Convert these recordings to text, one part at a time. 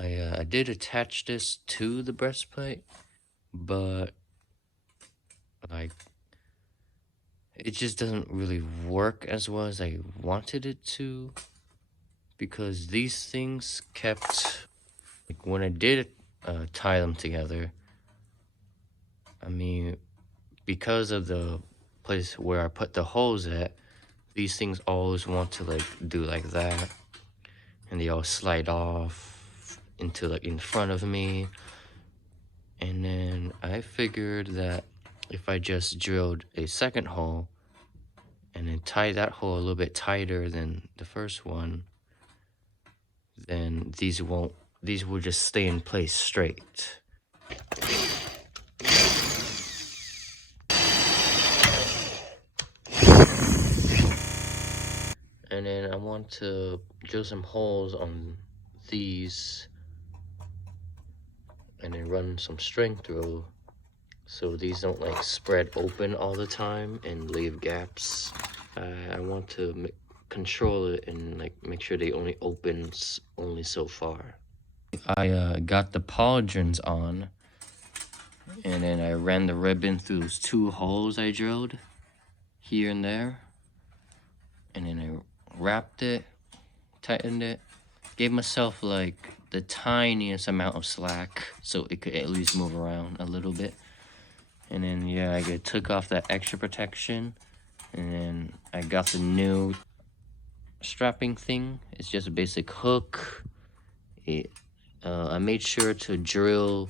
I did attach this to the breastplate, but like it just doesn't really work as well as I wanted it to, because these things kept, like when I did tie them together, I mean, because of the place where I put the holes at, these things always want to like do like that, and they all slide off into like in front of me. And then I figured that if I just drilled a second hole and then tied that hole a little bit tighter than the first one, then these will just stay in place straight. And then I want to drill some holes on these and then run some string through so these don't like spread open all the time and leave gaps. I want to control it and like make sure they only opens only so far. I got the pauldrons on, and then I ran the ribbon through those 2 holes I drilled here and there, and then I wrapped it, tightened it, gave myself like the tiniest amount of slack so it could at least move around a little bit. And then yeah, I took off that extra protection, and then I got the new strapping thing. It's just a basic hook. I made sure to drill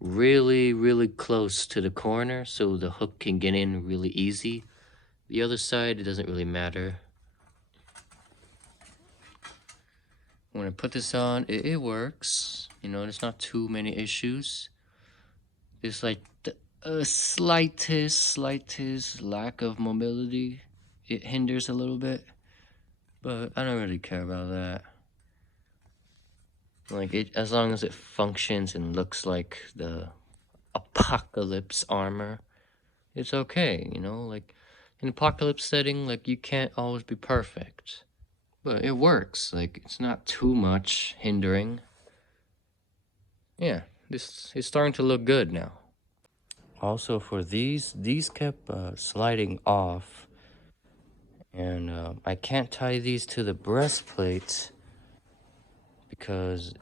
really close to the corner so the hook can get in really easy. The other side, it doesn't really matter. When I put this on, it works. You know, there's not too many issues. There's like the slightest lack of mobility. It hinders a little bit, but I don't really care about that. Like it, as long as it functions and looks like the apocalypse armor, it's okay, you know? Like in apocalypse setting, like you can't always be perfect, but it works. Like it's not too much hindering. Yeah, this is starting to look good now. Also for these kept sliding off, and I can't tie these to the breastplate because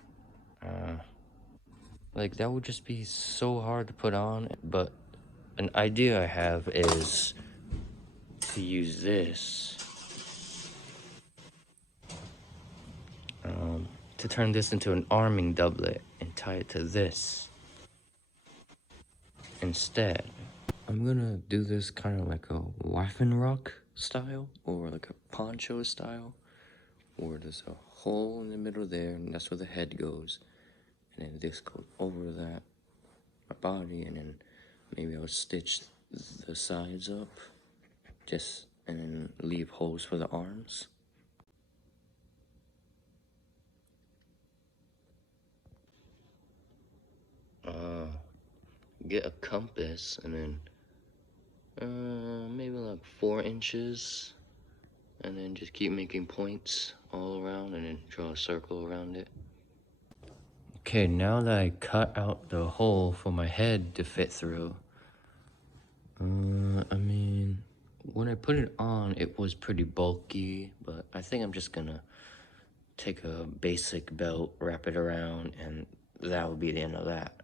like that would just be so hard to put on. But an idea I have is to use this to turn this into an arming doublet and tie it to this instead. I'm gonna do this kind of like a Waffenrock style or like a poncho style, where there's a hole in the middle there and that's where the head goes, and then this goes over that my body, and then maybe I'll stitch the sides up just and then leave holes for the arms. Get a compass and then maybe like 4 inches, and then just keep making points all around and then draw a circle around it. Okay, now that I cut out the hole for my head to fit through, I mean, when I put it on, it was pretty bulky, but I think I'm just gonna take a basic belt, wrap it around, and that would be the end of that.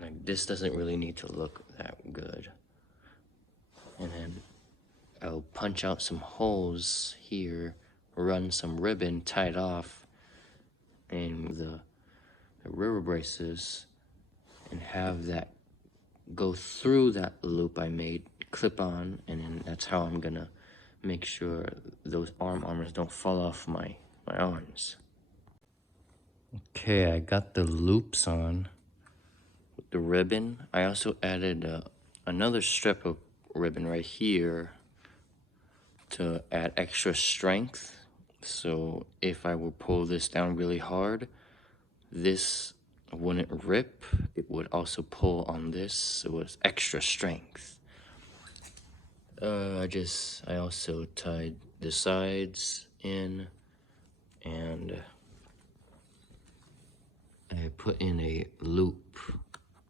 Like, this doesn't really need to look that good. And then I'll punch out some holes here, run some ribbon, tie it off, and the river braces, and have that go through that loop I made, clip on, and then that's how I'm gonna make sure those armors don't fall off my arms. Okay, I got the loops on with the ribbon. I also added another strip of ribbon right here to add extra strength. So if I would pull this down really hard, this wouldn't rip. It would also pull on this, so it was extra strength. I also tied the sides in, and I put in a loop,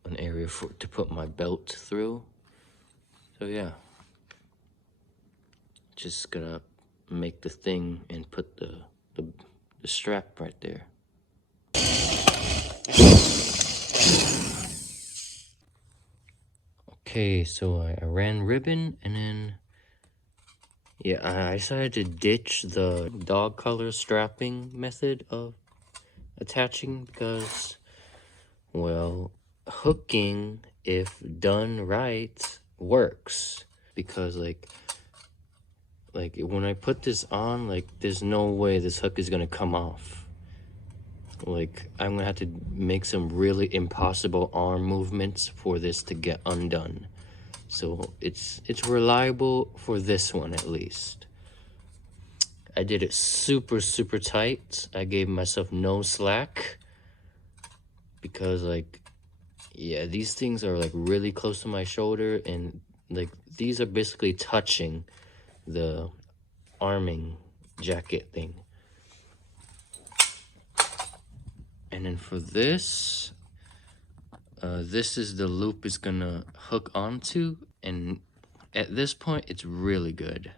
an area to put my belt through. So yeah, just gonna make the thing and put the strap right there. Okay, so I ran ribbon, and then yeah, I decided to ditch the dog collar strapping method of attaching because, well, hooking, if done right, works. Because like when I put this on, like there's no way this hook is gonna come off. Like I'm gonna have to make some really impossible arm movements for this to get undone. So it's reliable for this one at least. I did it super tight. I gave myself no slack because like, yeah, these things are like really close to my shoulder, and like these are basically touching the arming jacket thing. And then for this, this is the loop it's gonna hook onto, and at this point it's really good.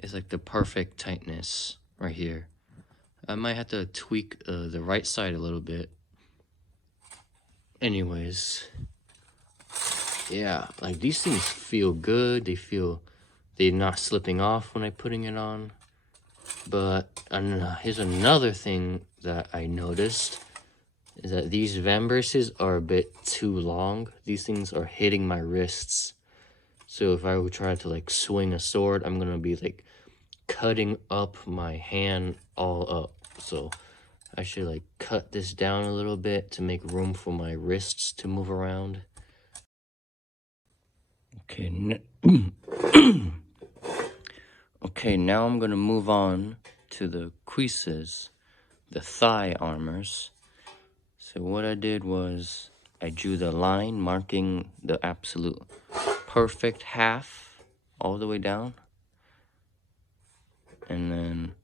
It's like the perfect tightness right here. I might have to tweak the right side a little bit. Anyways, yeah, like these things feel good. They're not slipping off when I'm putting it on. But here's another thing that I noticed, is that these gambeson are a bit too long. These things are hitting my wrists. So if I would try to like swing a sword, I'm gonna be like cutting up my hand all up. So I should like cut this down a little bit to make room for my wrists to move around. Okay, okay, now I'm gonna move on to the cuisses, the thigh armors. So what I did was I drew the line marking the absolute perfect half all the way down. And then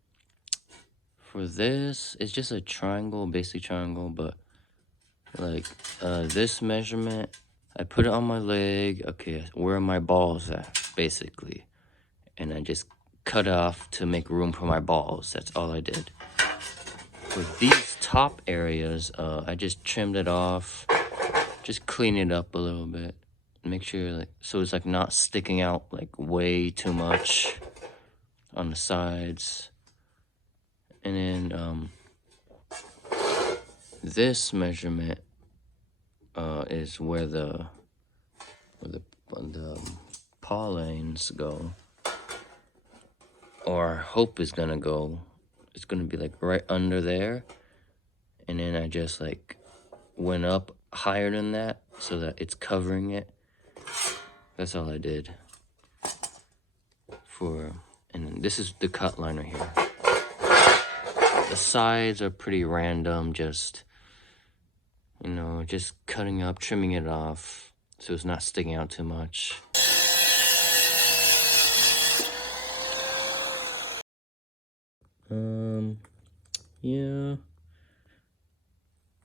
for this, it's just a triangle, basic triangle, but like this measurement, I put it on my leg. Okay, where are my balls at, basically? And I just cut off to make room for my balls. That's all I did. For these top areas, I just trimmed it off, just clean it up a little bit, make sure like so it's like not sticking out like way too much on the sides. And then this measurement is where the paw lanes go, or I hope is gonna go. It's gonna be like right under there, and then I just like went up higher than that so that it's covering it. That's all I did. And then this is the cut line right here. The sides are pretty random, just, you know, just cutting up, trimming it off so it's not sticking out too much. Yeah.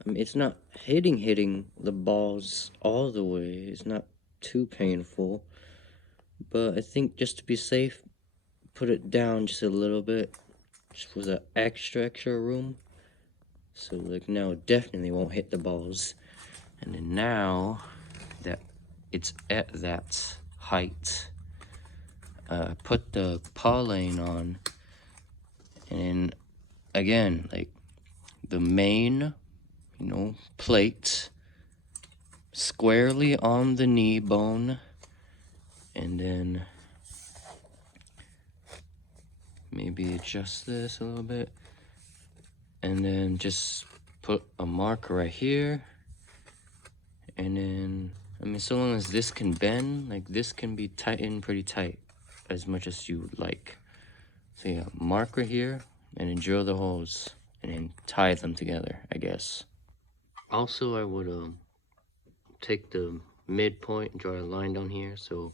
I mean, it's not hitting the balls all the way. It's not too painful. But I think just to be safe, put it down just a little bit, just for the extra room. So like now it definitely won't hit the balls. And then now that it's at that height, put the paw lane on, and then again, like the main, you know, plate squarely on the knee bone, and then maybe adjust this a little bit, and then just put a marker right here. And then, I mean, so long as this can bend, like this can be tightened pretty tight as much as you would like. So yeah, marker here, and then drill the holes, and then tie them together, I guess. Also, I would take the midpoint and draw a line down here, so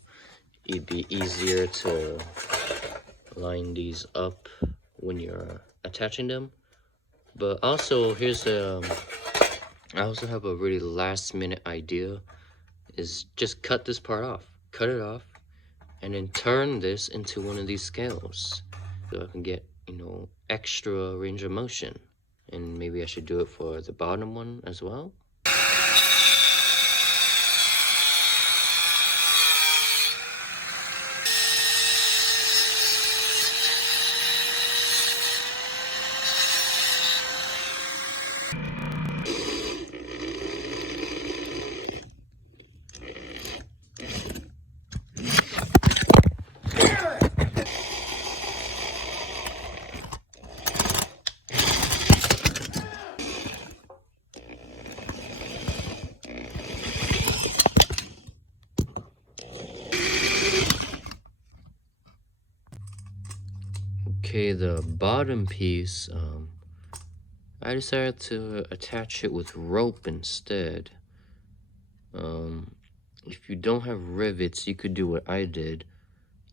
it'd be easier to line these up when you're attaching them. But also, I also have a really last minute idea, is just cut this part off. Cut it off, and then turn this into one of these scales. So I can get, extra range of motion. And maybe I should do it for the bottom one as well. Okay, the bottom piece, I decided to attach it with rope instead. If you don't have rivets, you could do what I did.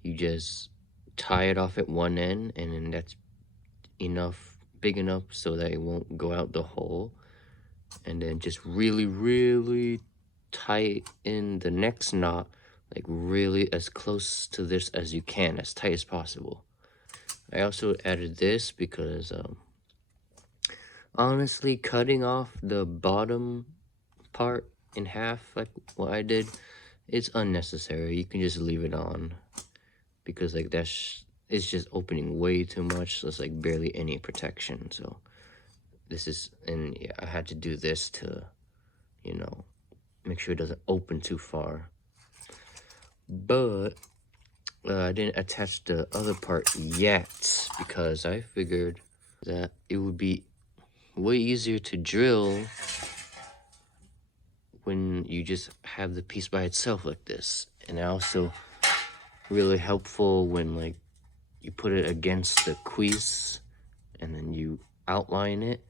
You just tie it off at one end, and then that's big enough so that it won't go out the hole. And then just really tighten the next knot, like really as close to this as you can, as tight as possible. I also added this because honestly, cutting off the bottom part in half like what I did, it's unnecessary. You can just leave it on, because like it's just opening way too much, so it's like barely any protection. So yeah, I had to do this to, make sure it doesn't open too far. But I didn't attach the other part yet, because I figured that it would be way easier to drill when you just have the piece by itself like this. And also really helpful when like you put it against the cuisse and then you outline it.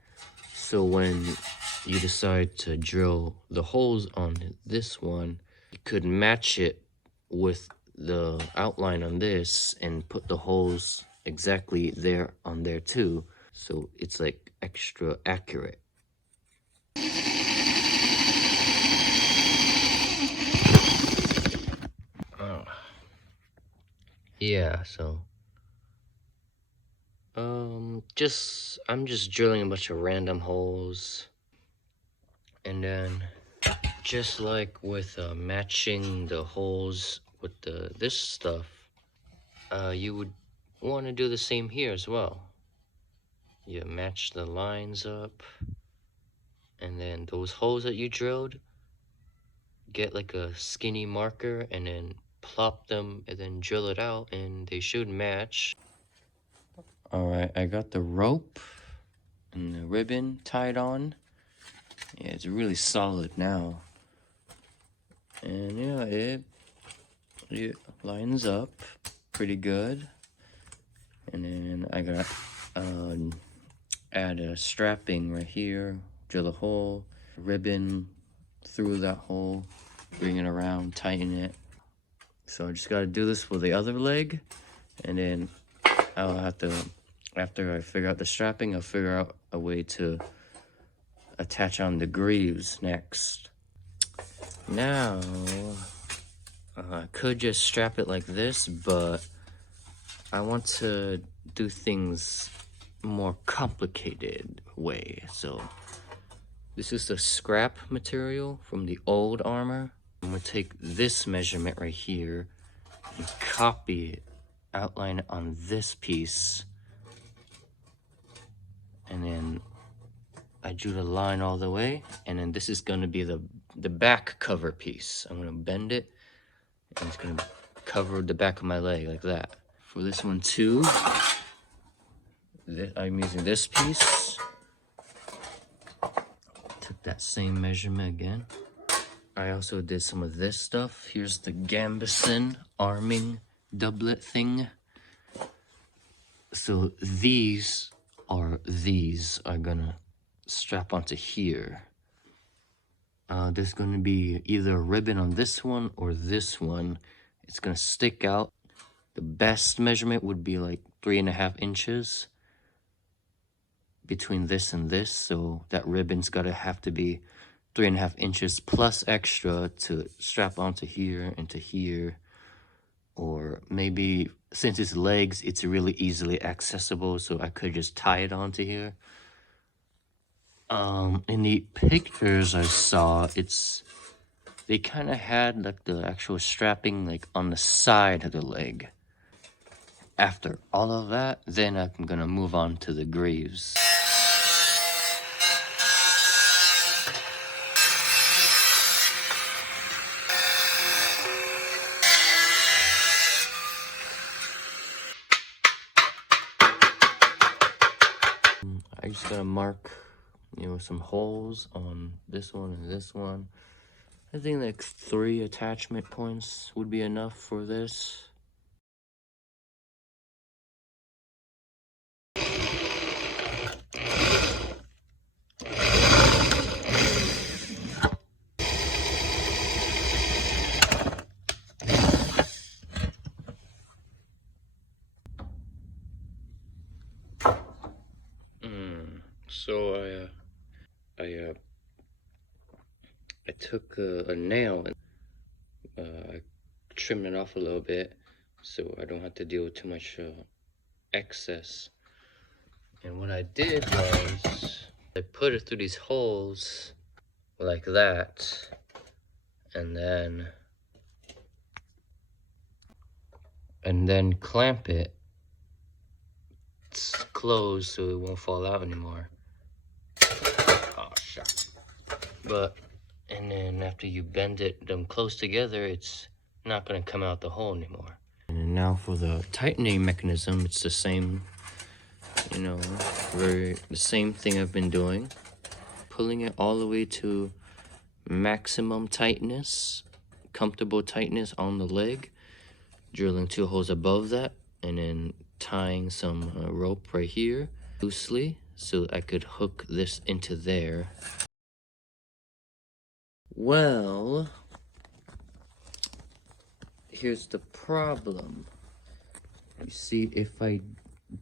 So when you decide to drill the holes on this one, you could match it with the outline on this and put the holes exactly there on there too. So it's like extra accurate. Yeah, so I'm just drilling a bunch of random holes, and then just like with matching the holes with this stuff, you would want to do the same here as well. You match the lines up, and then those holes that you drilled, get like a skinny marker and then plop them and then drill it out, and they should match. Alright, I got the rope and the ribbon tied on. Yeah, it's really solid now. And yeah, it lines up pretty good. And then I got add a strapping right here, drill a hole, ribbon through that hole, bring it around, tighten it. So I just gotta do this for the other leg, and then I'll have to, after I figure out the strapping, I'll figure out a way to attach on the greaves next. Now, I could just strap it like this, but I want to do things more complicated way. So this is the scrap material from the old armor. I'm gonna take this measurement right here and copy it, outline it on this piece, and then I drew the line all the way, and then this is gonna be the back cover piece. I'm gonna bend it, and it's gonna cover the back of my leg like that. For this one too, I'm using this piece. Took that same measurement again. I also did some of this stuff. Here's the gambeson arming doublet thing. So these are gonna strap onto here. There's gonna be either a ribbon on this one or this one. It's gonna stick out. The best measurement would be like 3.5 inches. between this and this, so that ribbon's gotta have to be 3.5 inches plus extra to strap onto here and to here. Or maybe since it's legs, it's really easily accessible, so I could just tie it onto here. In the pictures I saw, they kind of had like the actual strapping like on the side of the leg. After all of that, then I'm gonna move on to the greaves. I just gotta mark, some holes on this one and this one. I think like 3 attachment points would be enough for this. So I took a nail and I trimmed it off a little bit so I don't have to deal with too much excess. And what I did was I put it through these holes like that, and then clamp it closed so it won't fall out anymore. Oh shit. And then after you bend them close together, it's not gonna come out the hole anymore. And now for the tightening mechanism, it's the same, the same thing I've been doing. Pulling it all the way to maximum tightness, comfortable tightness on the leg, drilling 2 holes above that, and then tying some rope right here loosely so I could hook this into there. Well, here's the problem. You see, if I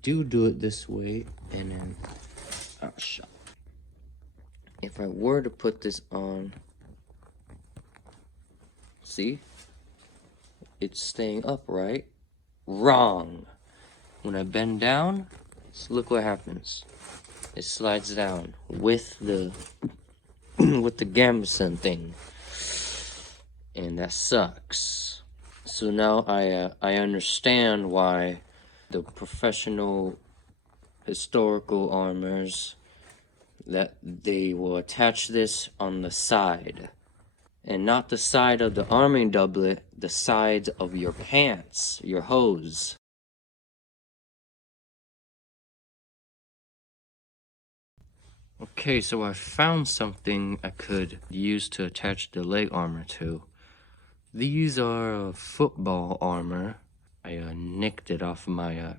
do it this way, and then, oh shit. If I were to put this on, see? It's staying upright. Wrong. When I bend down, so look what happens. It slides down with the with the gambeson thing, and that sucks. So now I understand why the professional historical armors that they will attach this on the side, and not the side of the arming doublet, the sides of your pants, your hose. Okay, so I found something I could use to attach the leg armor to. These are football armor. I nicked it off my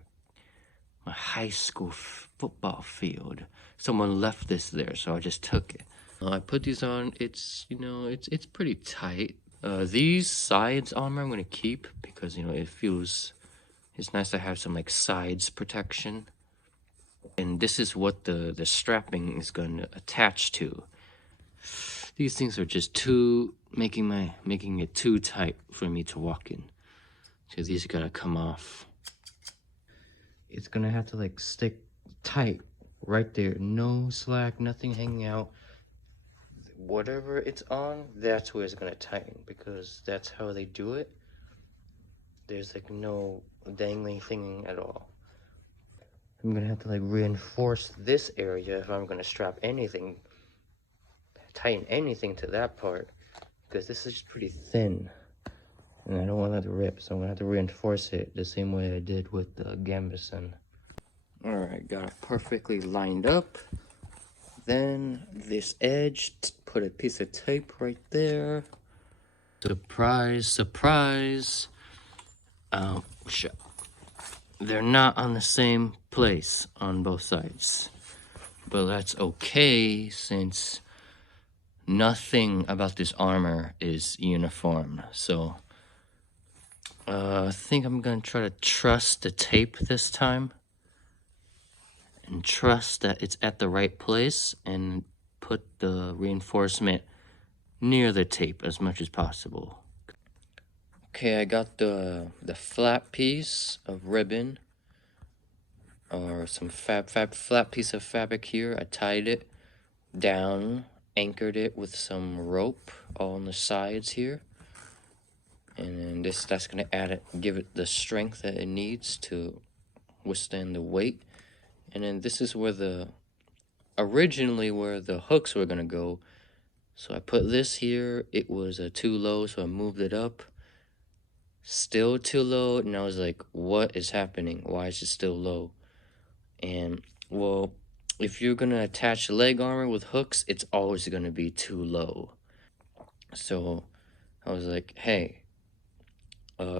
high school football field. Someone left this there, so I just took it. I put these on. It's it's pretty tight. These sides armor I'm gonna keep because it's nice to have some like sides protection. And this is what the strapping is going to attach to. These things are just making it too tight for me to walk in. So these gotta come off. It's gonna have to like stick tight right there. No slack, nothing hanging out. Whatever it's on, that's where it's gonna tighten, because that's how they do it. There's like no dangling thing at all. I'm gonna have to like reinforce this area if I'm gonna strap anything, tighten anything to that part, because this is pretty thin and I don't want that to rip, so I'm gonna have to reinforce it the same way I did with the gambeson. Alright, got it perfectly lined up. Then this edge, put a piece of tape right there. Surprise, surprise. Oh shit. They're not on the same place on both sides, but that's okay since nothing about this armor is uniform. So I think I'm gonna try to truss the tape this time, and trust that it's at the right place, and put the reinforcement near the tape as much as possible. Okay, I got the flat piece of ribbon, or some flat piece of fabric here. I tied it down, anchored it with some rope all on the sides here, and then that's gonna give it the strength that it needs to withstand the weight. And then this is where originally where the hooks were gonna go. So I put this here. It was too low, so I moved it up. Still too low, and I was like, what is happening? Why is it still low? And well, if you're gonna attach leg armor with hooks, it's always gonna be too low. So I was like, hey,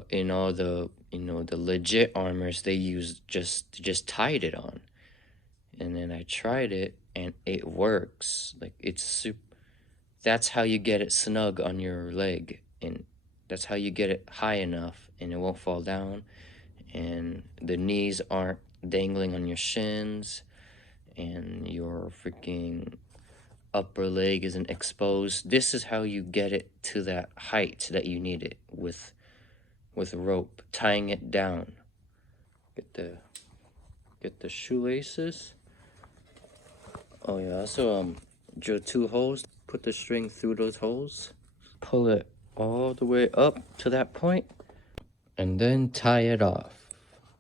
in all the the legit armors, they use just tied it on. And then I tried it, and it works. Like, it's super. That's how you get it snug on your leg, and that's how you get it high enough, and it won't fall down, and the knees aren't dangling on your shins, and your freaking upper leg isn't exposed. This is how you get it to that height that you need it, with rope, tying it down. Get the shoelaces. Oh yeah, also drill 2 holes. Put the string through those holes. Pull it all the way up to that point, and then tie it off.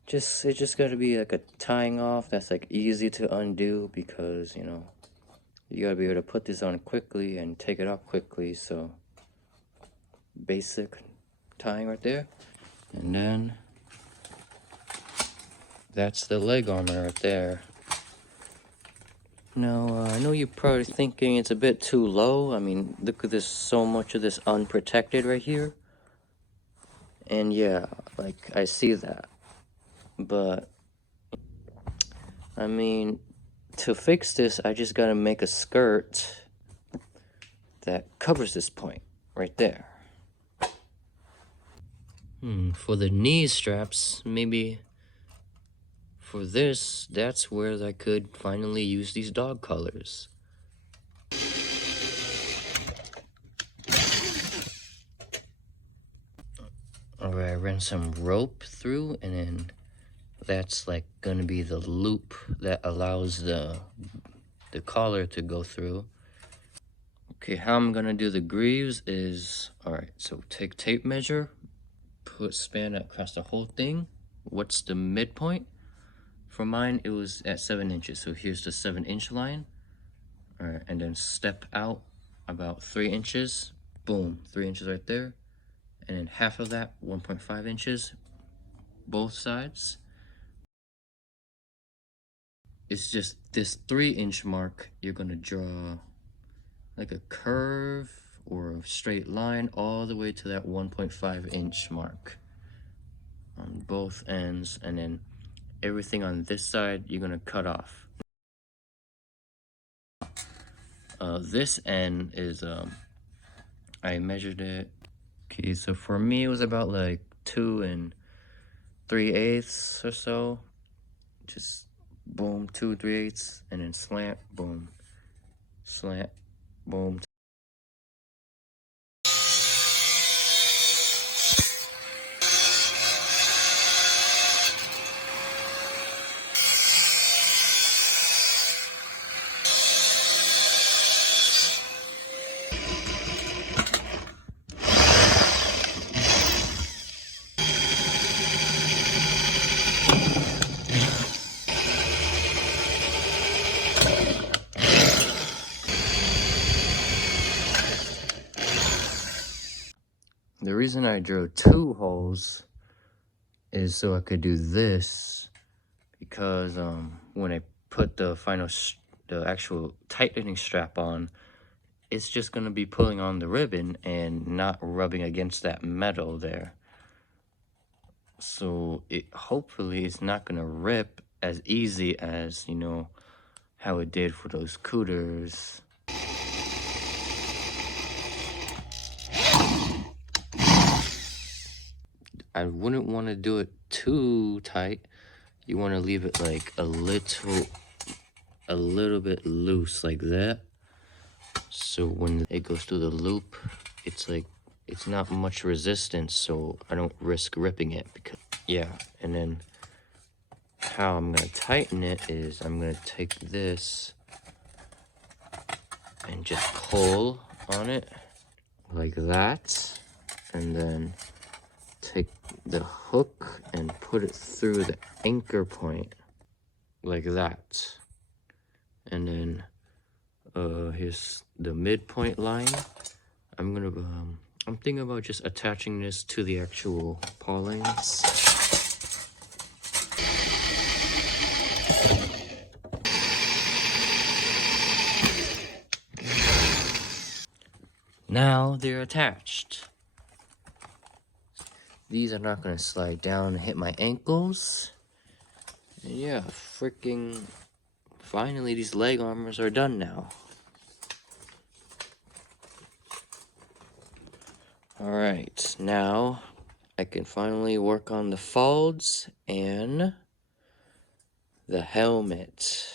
It's just gotta be like a tying off that's like easy to undo, because you gotta be able to put this on quickly and take it off quickly. So basic tying right there. And then that's the leg armor right there. Now, I know you're probably thinking it's a bit too low. I mean, look at this, so much of this unprotected right here. And yeah, like, I see that. But, I mean, to fix this, I just gotta make a skirt that covers this point right there. For the knee straps, maybe for this, that's where I could finally use these dog collars. Alright, I ran some rope through, and then that's like gonna be the loop that allows the collar to go through. Okay, how I'm gonna do the greaves is, alright, so take tape measure, span across the whole thing. What's the midpoint? For mine, it was at 7 inches, so here's the 7-inch line. Alright, and then step out about 3 inches. Boom, 3 inches right there. And then half of that, 1.5 inches, both sides. It's just this 3-inch mark, you're gonna draw like a curve or a straight line all the way to that 1.5-inch mark on both ends, and then everything on this side you're gonna cut off. This end is I measured it. Okay, so for me it was about like 2 3/8 or so. Just boom, 2 3/8, and then slant, boom, slant, boom. The reason I drew 2 holes is so I could do this, because when I put the actual tightening strap on, it's just gonna be pulling on the ribbon and not rubbing against that metal there. So it hopefully it's not gonna rip as easy as, how it did for those cooters. I wouldn't want to do it too tight. You want to leave it like a little a little bit loose like that. So when it goes through the loop, it's like, it's not much resistance, so I don't risk ripping it because, yeah. And then how I'm gonna tighten it is I'm gonna take this and just pull on it like that, and then take the hook and put it through the anchor point like that. And then here's the midpoint line. I'm thinking about just attaching this to the actual paw lines. Now they're attached. These are not gonna slide down and hit my ankles. And yeah, freaking finally these leg armors are done now. Alright, now I can finally work on the folds and the helmet.